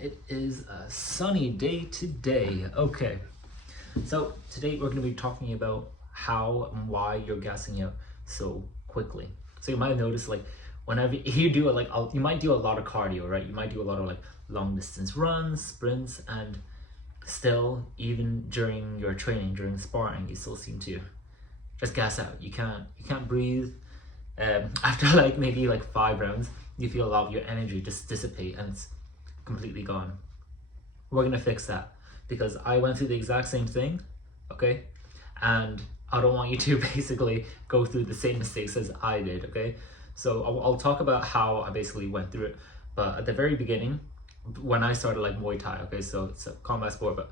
It is a sunny day today. Okay, so today we're going to be talking about how and why you're gassing out so quickly. So you might notice, like, whenever you do it, like, you might do a lot of cardio, right? You might do a lot of like long distance runs, sprints, and still, even during your training, during sparring, you still seem to just gas out. You can't breathe. After like maybe like 5 rounds, you feel a lot of your energy just dissipate and it's completely gone. We're gonna fix that because I went through the exact same thing, okay? And I don't want you to basically go through the same mistakes as I did, okay? So I'll talk about how I basically went through it. But at the very beginning, when I started like Muay Thai, okay, so it's a combat sport, but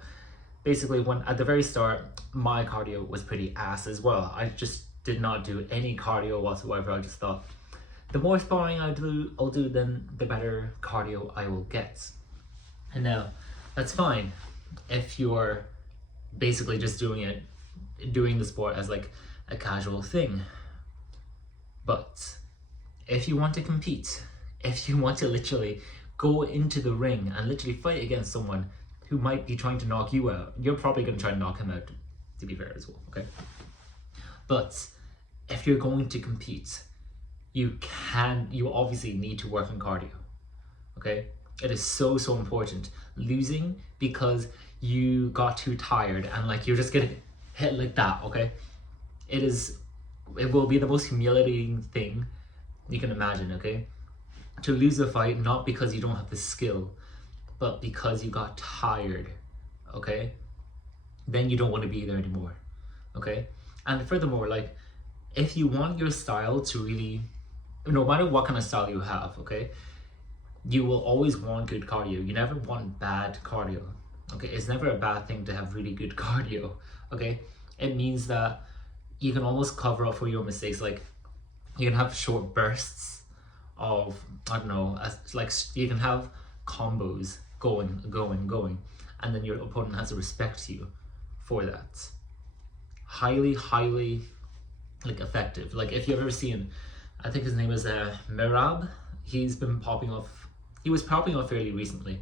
basically when at the very start, my cardio was pretty ass as well. I just did not do any cardio whatsoever. I just thought, the more sparring I'll do, then the better cardio I will get. And now, that's fine if you're basically just doing the sport as like a casual thing. But if you want to compete, if you want to literally go into the ring and literally fight against someone who might be trying to knock you out, you're probably going to try to knock him out, to be fair as well, okay? But if you're going to compete, you obviously need to work on cardio, okay? It is so important. Losing because you got too tired and like you're just getting hit like that, okay? It will be the most humiliating thing you can imagine, okay? To lose a fight, not because you don't have the skill, but because you got tired, okay? Then you don't want to be there anymore, okay? And furthermore, like, if you want your style to really, no matter what kind of style you have, okay, you will always want good cardio. You never want bad cardio, okay? It's never a bad thing to have really good cardio, okay? It means that you can almost cover up for your mistakes. Like, you can have short bursts of, I don't know, like you can have combos going, and then your opponent has to respect you for that. Highly like effective. Like, if you've ever seen, I think his name is Merab. He was popping off fairly recently,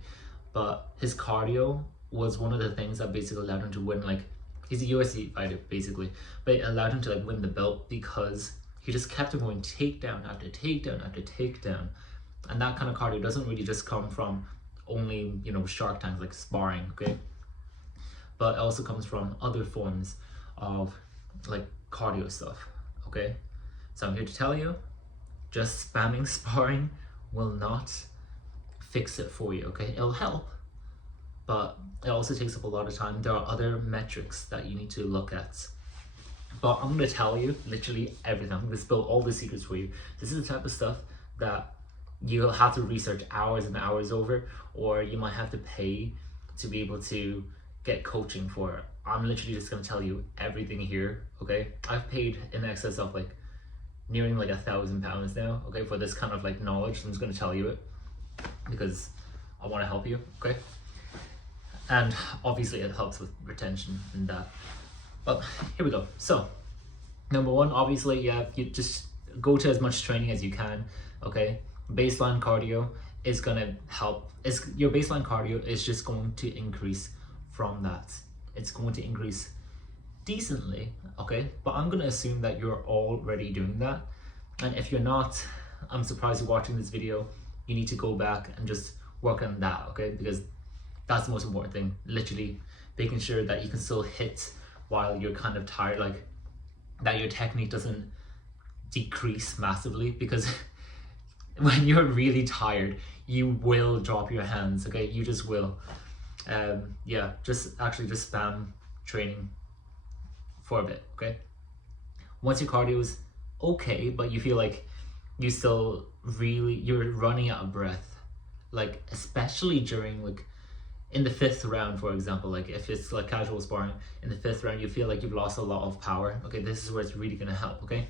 but his cardio was one of the things that basically allowed him to win. Like, he's a UFC fighter basically, but it allowed him to like win the belt because he just kept on going takedown after takedown after takedown. And that kind of cardio doesn't really just come from only, you know, Shark Tanks, like sparring, okay? But it also comes from other forms of like cardio stuff, okay? So I'm here to tell you, just spamming sparring will not fix it for you, okay? It'll help, but it also takes up a lot of time. There are other metrics that you need to look at. But I'm going to tell you literally everything. I'm going to spill all the secrets for you. This is the type of stuff that you'll have to research hours and hours over, or you might have to pay to be able to get coaching for. I'm literally just going to tell you everything here, okay? I've paid in excess of like nearing like £1,000 now, okay, for this kind of like knowledge. I'm just going to tell you it because I want to help you, okay? And obviously it helps with retention and that. But here we go. So, number one, obviously, you just go to as much training as you can, okay? Baseline cardio is gonna help. Your baseline cardio is just going to increase from that. It's going to increase decently, okay? But I'm gonna assume that you're already doing that. And if you're not, I'm surprised you're watching this video. You need to go back and just work on that, okay? Because that's the most important thing. Literally making sure that you can still hit while you're kind of tired, like that your technique doesn't decrease massively, because when you're really tired, you will drop your hands, okay? You just will. Yeah, just spam training for a bit, okay? Once your cardio is okay, but you feel like you're running out of breath, like especially during like in the 5th round, for example, like if it's like casual sparring, in the 5th round, you feel like you've lost a lot of power, okay? This is where it's really gonna help, okay?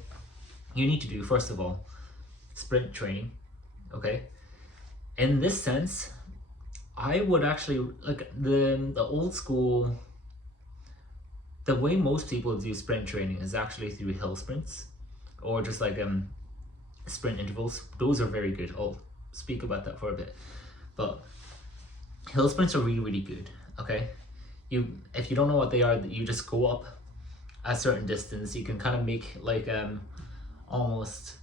You need to do, first of all, sprint training, okay? In this sense, I would actually, like the old school, the way most people do sprint training is actually through hill sprints, or just like sprint intervals. Those are very good. I'll speak about that for a bit. But hill sprints are really, really good, okay? If you don't know what they are, you just go up a certain distance. You can kind of make like almost,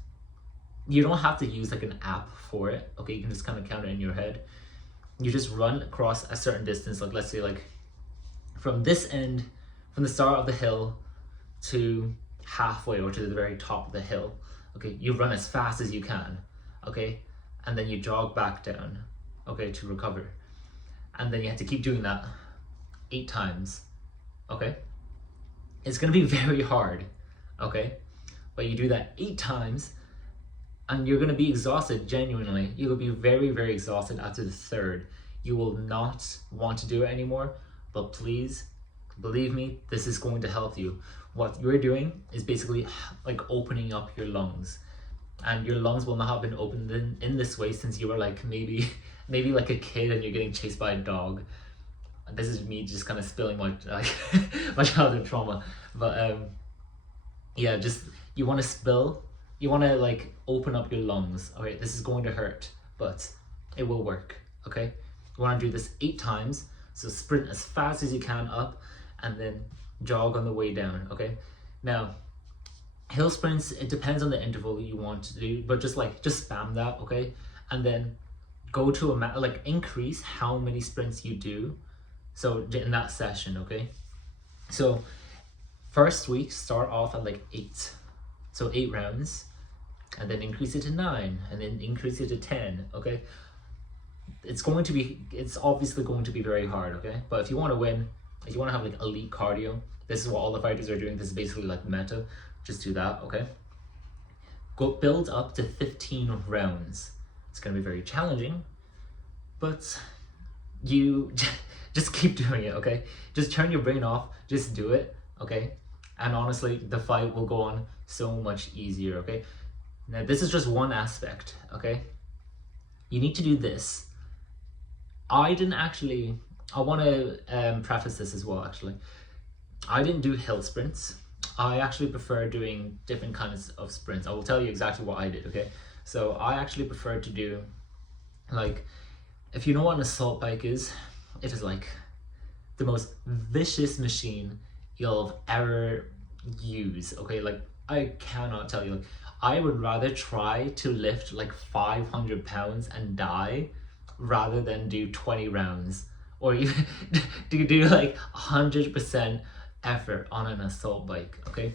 you don't have to use like an app for it, okay? You can just kind of count it in your head. You just run across a certain distance, like let's say like from this end, from the start of the hill to halfway or to the very top of the hill, okay? You run as fast as you can, okay? And then you jog back down, okay, to recover. And then you have to keep doing that 8 times, okay? It's gonna be very hard, okay? But you do that 8 times and you're gonna be exhausted, genuinely. You'll be very, very exhausted after the 3rd. You will not want to do it anymore, but please, believe me, this is going to help you. What you're doing is basically like opening up your lungs. And your lungs will not have been opened in this way since you were like maybe like a kid and you're getting chased by a dog. This is me just kind of spilling my my childhood trauma, but yeah, just you want to like open up your lungs. Okay, this is going to hurt, but it will work. Okay, you want to do this 8 times. So sprint as fast as you can up, and then jog on the way down. Okay, now hill sprints, it depends on the interval you want to do, but just spam that, okay? And then go to like increase how many sprints you do, so in that session, okay? So first week, start off at like 8, so 8 rounds, and then increase it to 9, and then increase it to 10, okay? It's obviously going to be very hard, okay? But if you want to win, if you want to have like elite cardio, this is what all the fighters are doing. This is basically like meta. Just do that, okay? Go build up to 15 rounds. It's gonna be very challenging, but you just keep doing it, okay? Just turn your brain off, just do it, okay? And honestly, the fight will go on so much easier, okay? Now, this is just one aspect, okay? You need to do this. I want to preface this as well, actually. I didn't do hill sprints. I actually prefer doing different kinds of sprints. I will tell you exactly what I did, okay? So I actually prefer to do, like, if you know what an assault bike is, it is like the most vicious machine you'll ever use, okay? Like, I cannot tell you, like, I would rather try to lift like 500 pounds and die rather than do 20 rounds or you do like 100% effort on an assault bike, okay?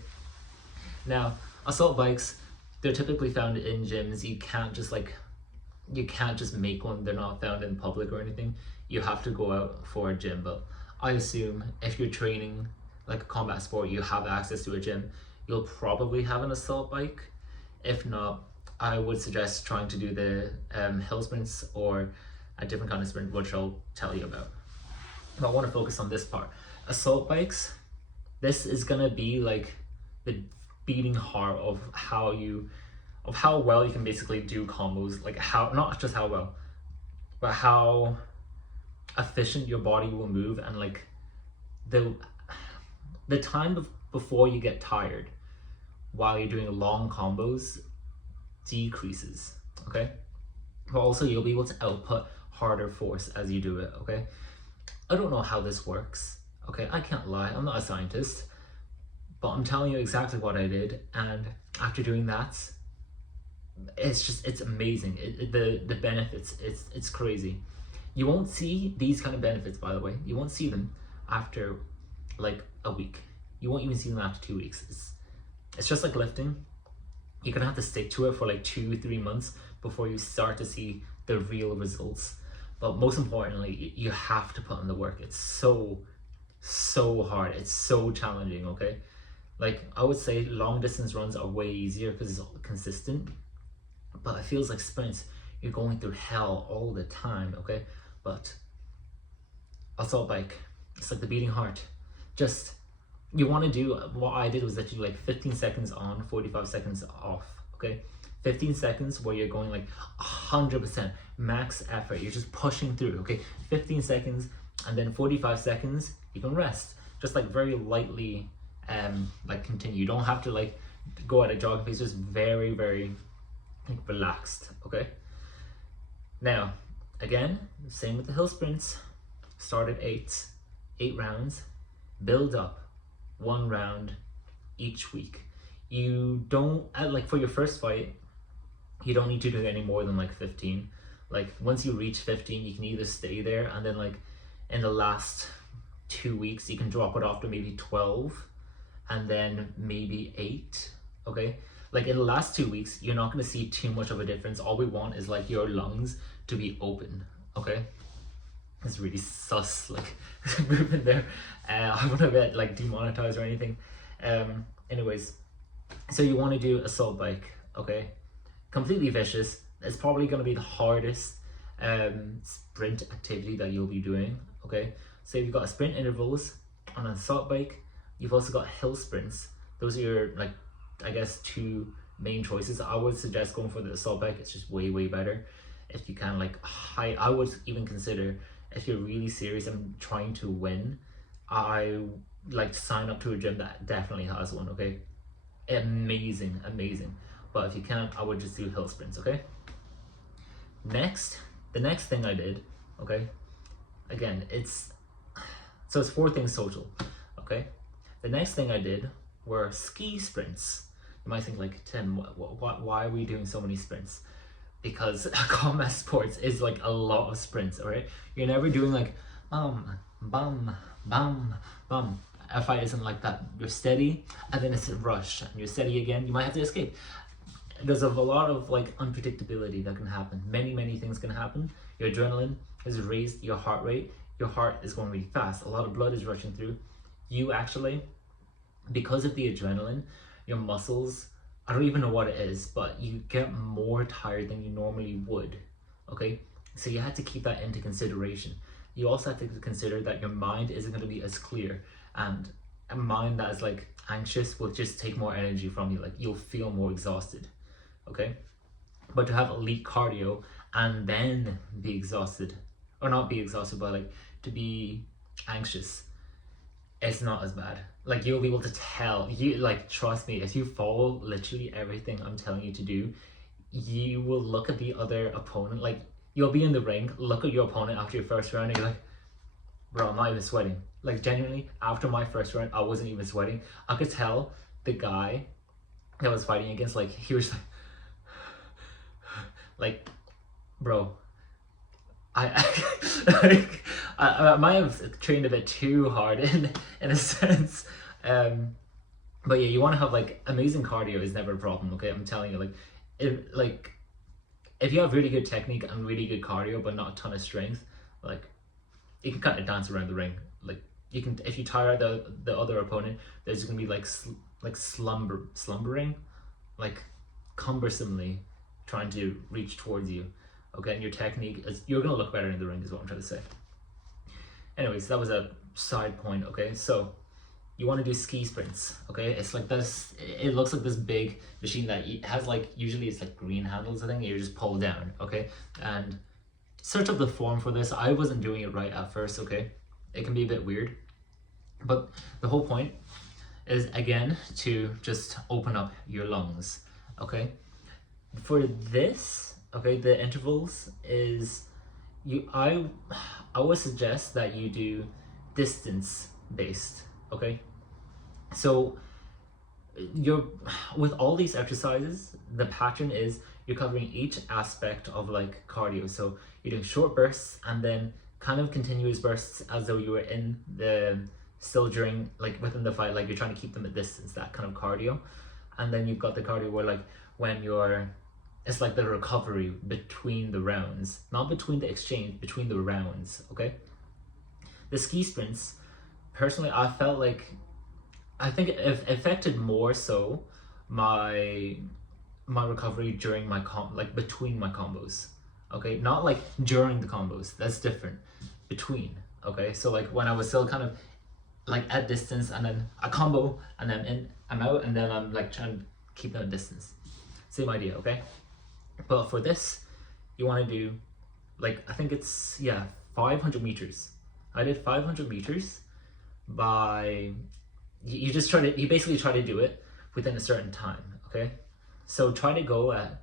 Now, assault bikes, they're typically found in gyms. You can't just make one. They're not found in public or anything. You have to go out for a gym, but I assume if you're training like a combat sport, you have access to a gym, you'll probably have an assault bike. If not, I would suggest trying to do the hill sprints or a different kind of sprint, which I'll tell you about. But I want to focus on this part. Assault bikes, this is gonna be like the beating heart of how well you can basically do combos, like how, not just how well, but how efficient your body will move, and like the time before you get tired while you're doing long combos decreases, okay? But also you'll be able to output harder force as you do it, okay? I don't know how this works, okay? I can't lie, I'm not a scientist, but I'm telling you exactly what I did, and after doing that, it's amazing. The benefits, it's crazy. You won't see these kind of benefits, by the way. You won't see them after like a week. You won't even see them after 2 weeks. It's just like lifting. You're gonna have to stick to it for like 2-3 months before you start to see the real results. But most importantly, you have to put in the work. It's so hard. It's so challenging, okay? Like, I would say long distance runs are way easier because it's consistent, but it feels like sprints, you're going through hell all the time, okay? But assault bike, it's like the beating heart. Just, you want to do, what I did was that you like 15 seconds on, 45 seconds off, okay? 15 seconds where you're going like 100% max effort, you're just pushing through, okay? 15 seconds, and then 45 seconds you can rest, just like very lightly like continue. You don't have to like go at a jogging pace, just very like relaxed, okay? Now again, same with the hill sprints. start at 8 rounds, build up 1 round each week. You don't, like for your first fight, you don't need to do any more than like 15. Like once you reach 15, you can either stay there, and then like in the last 2 weeks, you can drop it off to maybe 12 and then maybe 8, okay? Like in the last 2 weeks, you're not gonna see too much of a difference. All we want is like your lungs to be open, okay? It's really sus, like movement there. I wouldn't get like demonetized or anything. Anyways, so you want to do assault bike, okay? Completely vicious. It's probably going to be the hardest sprint activity that you'll be doing, okay? So you've got sprint intervals on an assault bike. You've also got hill sprints. Those are your, like, I guess, 2 main choices. I would suggest going for the assault bike. It's just way better. If you can, like, I would even consider, if you're really serious and trying to win, I like to sign up to a gym that definitely has one, okay? Amazing. But if you can't, I would just do hill sprints, okay? The next thing I did, okay? Again, it's 4 things total, okay? The next thing I did were ski sprints. You might think like, Tim, why are we doing so many sprints? Because combat sports is like a lot of sprints, alright? You're never doing like bum, bum, bum, bum. A fight isn't like that. You're steady, and then it's a rush, and you're steady again. You might have to escape. There's a lot of like unpredictability that can happen. Many things can happen. Your adrenaline is raised, your heart rate, your heart is going really fast. A lot of blood is rushing through. You actually, because of the adrenaline, your muscles, I don't even know what it is, but you get more tired than you normally would, okay? So you had to keep that into consideration. You also have to consider that your mind isn't going to be as clear, and a mind that is like anxious will just take more energy from you. Like you'll feel more exhausted, okay? But to have elite cardio and then be exhausted, or not be exhausted, but like to be anxious, it's not as bad. Like you'll be able to tell, you like, trust me, if you follow literally everything I'm telling you to do, you will look at the other opponent, like you'll be in the ring, look at your opponent after your first round, and you're like, bro, I'm not even sweating. Like genuinely, after my first round, I wasn't even sweating. I could tell the guy that I was fighting against, like he was like, bro, I might have trained a bit too hard in a sense, but yeah, you want to have like amazing cardio is never a problem, okay? I'm telling you, if you have really good technique and really good cardio but not a ton of strength, like you can kind of dance around the ring. Like you can, if you tire the other opponent, there's gonna be like slumbering, like cumbersomely trying to reach towards you, okay? And your technique is, you're gonna look better in the ring is what I'm trying to say. Anyways, that was a side point, okay? So you want to do ski sprints, okay? It's like this, it looks like this big machine that has like, usually it's like green handles, I think, and you just pull down, okay? And search up the form for this. I wasn't doing it right at first, okay? It can be a bit weird, but the whole point is, again, to just open up your lungs, okay? For this, okay, the intervals is, I would suggest that you do distance based, okay? So with all these exercises, the pattern is you're covering each aspect of like cardio. So you're doing short bursts and then kind of continuous bursts as though you were in the, still during, like within the fight, like you're trying to keep them at distance, that kind of cardio. And then you've got the cardio where like when you're, it's like the recovery between the rounds, not between the exchange, between the rounds, okay? The ski sprints, personally, I felt like, I think it affected more so my recovery during my like between my combos, okay? Not like during the combos, that's different, between, okay? So like when I was still kind of like at distance and then a combo and then I'm out and then I'm like trying to keep them at distance. Same idea, okay? But for this, you want to do like, I think it's, yeah, 500 meters. I did 500 meters by, you basically try to do it within a certain time, okay? So try to go at,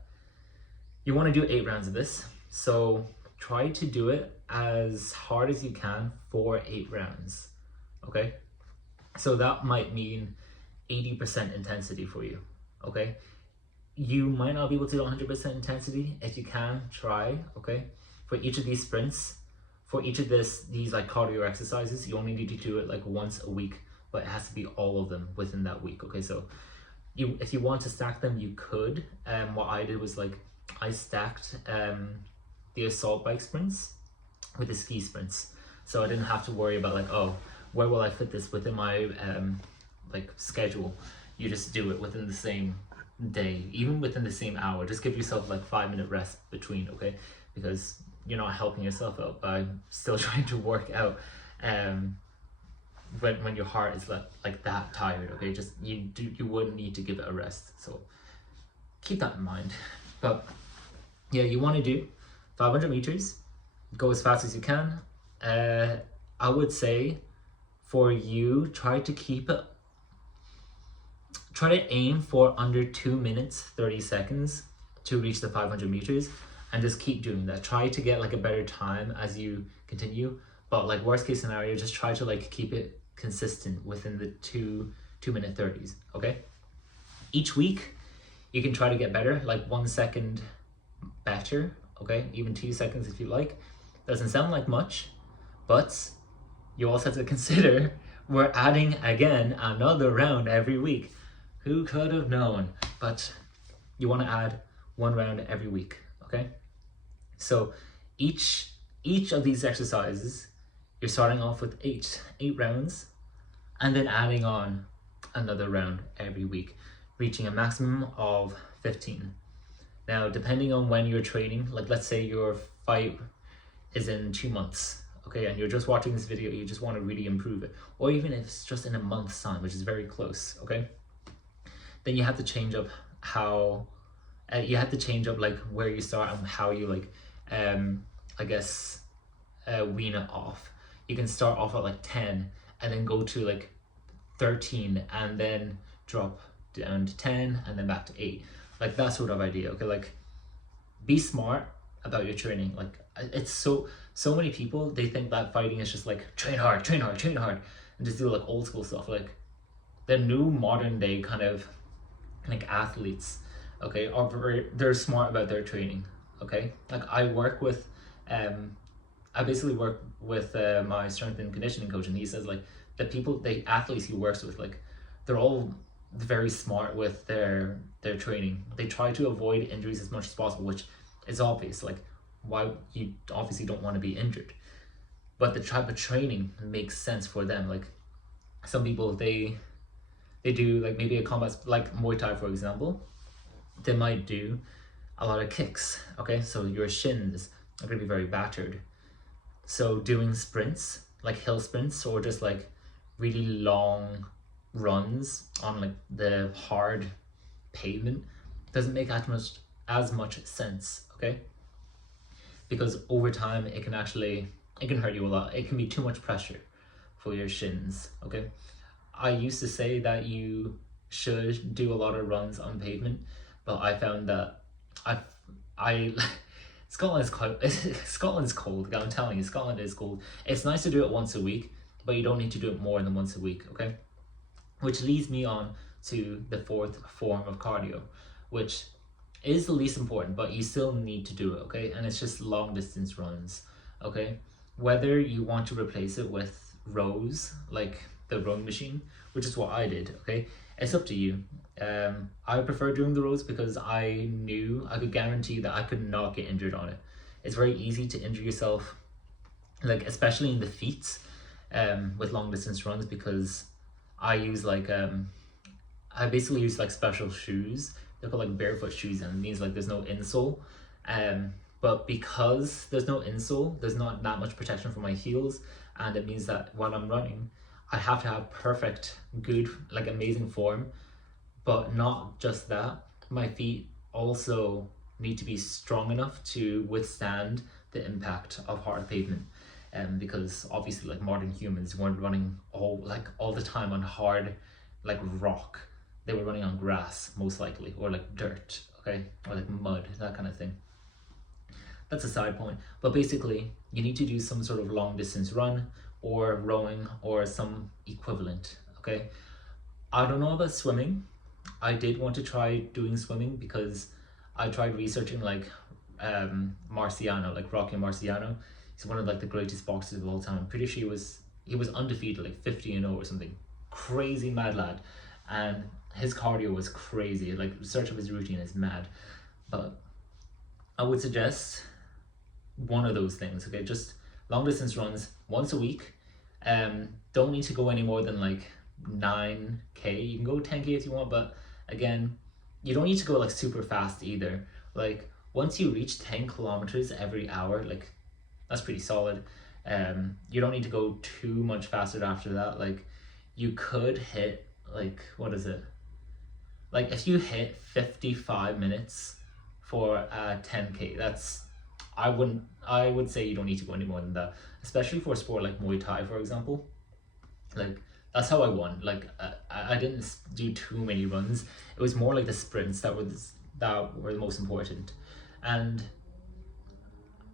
you want to do 8 rounds of this. So try to do it as hard as you can for 8 rounds, okay? So that might mean 80% intensity for you, okay? You might not be able to do 100% intensity. If you can, try, okay? For each of these sprints, for each of these like cardio exercises, you only need to do it like once a week, but it has to be all of them within that week, okay? So if you want to stack them, you could. What I did was like, I stacked the assault bike sprints with the ski sprints. So I didn't have to worry about like, oh, where will I fit this within my like schedule? You just do it within the same day, even within the same hour. Just give yourself like 5-minute rest between, okay? Because you're not helping yourself out by still trying to work out when your heart is like that tired, okay? Just you would need to give it a rest. So keep that in mind. But yeah, you want to do 500 meters, go as fast as you can. I would say for you, try to aim for under 2 minutes 30 seconds to reach the 500 meters, and just keep doing that. Try to get like a better time as you continue, but like worst case scenario, just try to like keep it consistent within the 2-minute 30s, okay? Each week you can try to get better, like 1 second better, okay? Even 2 seconds if you like. Doesn't sound like much, but you also have to consider we're adding again another round every week. Who could have known? But you want to add 1 round every week, okay? So each of these exercises, you're starting off with eight rounds and then adding on another round every week, reaching a maximum of 15. Now, depending on when you're training, like let's say your fight is in 2 months, okay, and you're just watching this video, you just want to really improve it, or even if it's just in a month's time, which is very close, okay, then you have to change up how like where you start and how you like I guess wean it off. You can start off at like 10 and then go to like 13 and then drop down to 10 and then back to 8, like that sort of idea, okay? Like be smart about your training. Like it's so many people, they think that fighting is just like train hard and just do like old school stuff. Like the new modern day kind of like athletes, okay, they're smart about their training, okay? Like I basically work with my strength and conditioning coach, and he says like the athletes he works with, like they're all very smart with their training. They try to avoid injuries as much as possible, which is obvious. Like why you obviously don't want to be injured, but the type of training makes sense for them. Like some people, they do like maybe a combat like Muay Thai, for example. They might do a lot of kicks, okay? So your shins are going to be very battered. So doing sprints, like hill sprints, or just like really long runs on like the hard pavement doesn't make as much sense, okay? Because over time it can hurt you a lot. It can be too much pressure for your shins, okay? I used to say that you should do a lot of runs on pavement, but I found that Scotland's cold. I'm telling you, Scotland is cold. It's nice to do it once a week, but you don't need to do it more than once a week, okay? Which leads me on to the fourth form of cardio, which is the least important, but you still need to do it, okay? And it's just long distance runs, okay? Whether you want to replace it with rows, like the rowing machine, which is what I did, okay? It's up to you. I prefer doing the rows because I knew I could guarantee that I could not get injured on it. It's very easy to injure yourself, like especially in the feet, with long distance runs, because I basically use like special shoes. They're called like barefoot shoes, and it means like there's no insole. But because there's no insole, there's not that much protection for my heels, and it means that when I'm running, I have to have perfect, good, like amazing form. But not just that, my feet also need to be strong enough to withstand the impact of hard pavement. Because obviously like modern humans weren't running all the time on hard like rock. They were running on grass most likely, or like dirt, okay, or like mud, that kind of thing. that's a side point. But basically, you need to do some sort of long distance run or rowing or some equivalent. Okay, I don't know about swimming. I did want to try doing swimming because I tried researching like Marciano, like Rocky Marciano. He's one of like the greatest boxers of all time. I'm pretty sure he was undefeated, like 50-0 or something. Crazy mad lad. And his cardio was crazy. Like research of his routine is mad. But I would suggest one of those things, okay? Just long distance runs once a week. Don't need to go any more than like 9k. You can go 10k if you want, but again, you don't need to go like super fast either. Like once you reach 10 kilometers every hour, like that's pretty solid. You don't need to go too much faster after that. Like you could hit like, what is it? Like if you hit 55 minutes for a 10k, that's, I would say you don't need to go any more than that, especially for a sport like Muay Thai, for example. Like that's how I won. Like I didn't do too many runs. It was more like the sprints that were the most important. And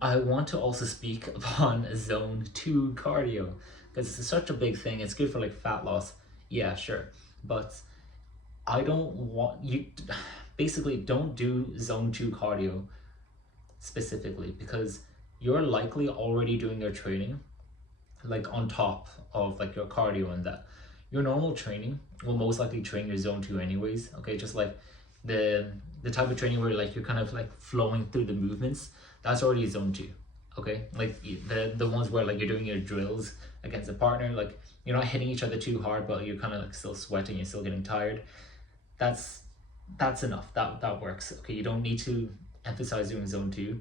I want to also speak upon zone 2 cardio because it's such a big thing. It's good for like fat loss, yeah, sure, but I don't want you, basically don't do zone 2 cardio specifically because you're likely already doing your training like on top of like your cardio, and that your normal training will most likely train your zone 2 anyways. Okay, just like the type of training where like you're kind of like flowing through the movements, that's already zone 2. Okay, like the ones where like you're doing your drills against a partner, like you're not hitting each other too hard but you're kind of like still sweating, you're still getting tired, that's enough. That works. Okay, you don't need to emphasize doing zone 2.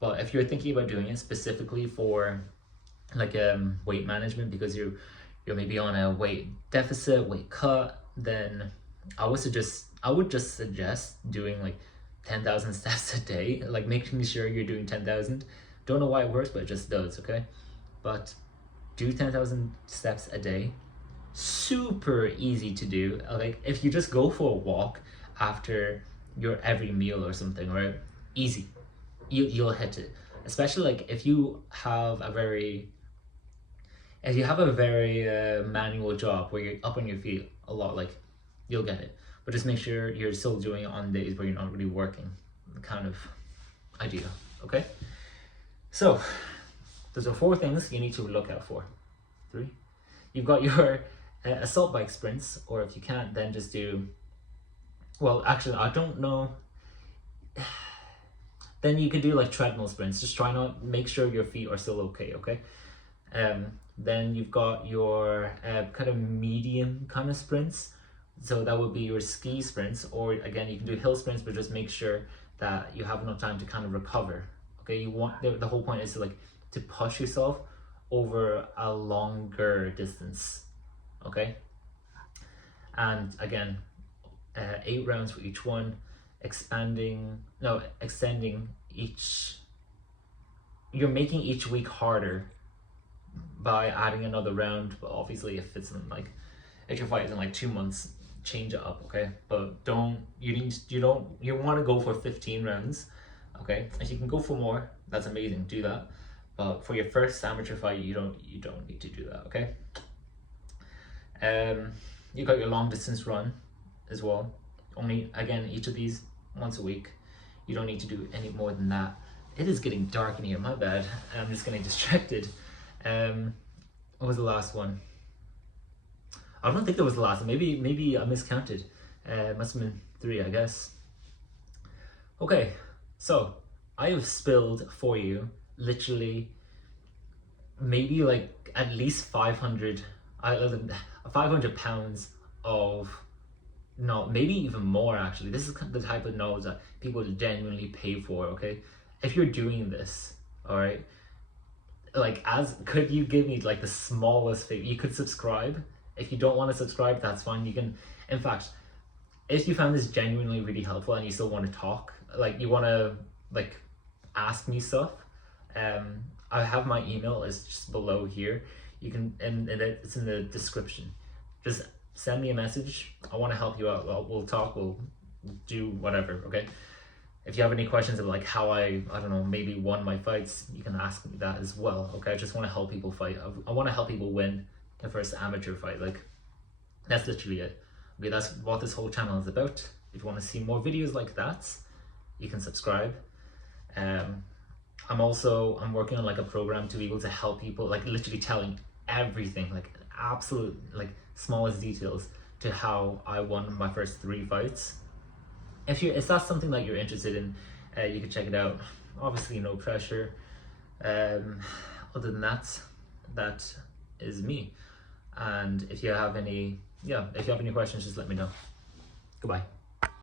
But if you're thinking about doing it specifically for like weight management because you're maybe on a weight deficit, weight cut, then I would just suggest doing like 10,000 steps a day, like making sure you're doing 10,000. Don't know why it works, but it just does. Okay, but do 10,000 steps a day. Super easy to do. Like if you just go for a walk after your every meal or something, right? Easy, you'll hit it. Especially like if you have a very manual job where you're up on your feet a lot, like you'll get it. But just make sure you're still doing it on days where you're not really working. Kind of idea. Okay, so those are 4 things you need to look out for. 3, you've got your assault bike sprints, or if you can't, then just do, well actually I don't know, then you could do like treadmill sprints. Just try not, make sure your feet are still okay. Then you've got your kind of medium kind of sprints, so that would be your ski sprints, or again you can do hill sprints, but just make sure that you have enough time to kind of recover. Okay, you want the whole point is to push yourself over a longer distance. Okay, and again 8 rounds for each one, extending each, you're making each week harder by adding another round. But obviously if it's in like, if your fight is in like 2 months, change it up. Okay, but you want to go for 15 rounds. Okay, if you can go for more, that's amazing, do that. But for your first amateur fight, you don't need to do that. Okay, you got your long distance run as well. Only, again, each of these once a week. You don't need to do any more than that. It is getting dark in here, my bad. I'm just getting distracted. What was the last one? I don't think that was the last one. Maybe I miscounted. Must have been 3, I guess. Okay, so I have spilled for you literally maybe like at least 500 pounds of, no, maybe even more actually. This is the type of knowledge that people genuinely pay for. Okay, if you're doing this, all right, like, could you give me like the smallest favor? You could subscribe. If you don't want to subscribe, that's fine. You can, in fact, if you found this genuinely really helpful and you still want to talk, like you want to like ask me stuff, I have my email, is just below here. You can, and it's in the description. Just send me a message. I want to help you out. We'll talk, we'll do whatever. Okay, if you have any questions about like how I don't know, maybe won my fights, you can ask me that as well. Okay, I just want to help people fight. I want to help people win their first amateur fight. Like, that's literally it. Okay, that's what this whole channel is about. If you want to see more videos like that, you can subscribe. I'm working on like a program to be able to help people, like literally telling everything, like absolute like smallest details to how I won my first 3 fights. If that's something that you're interested in, you can check it out. Obviously no pressure. Other than that, that is me. And if you have any questions, just let me know. Goodbye.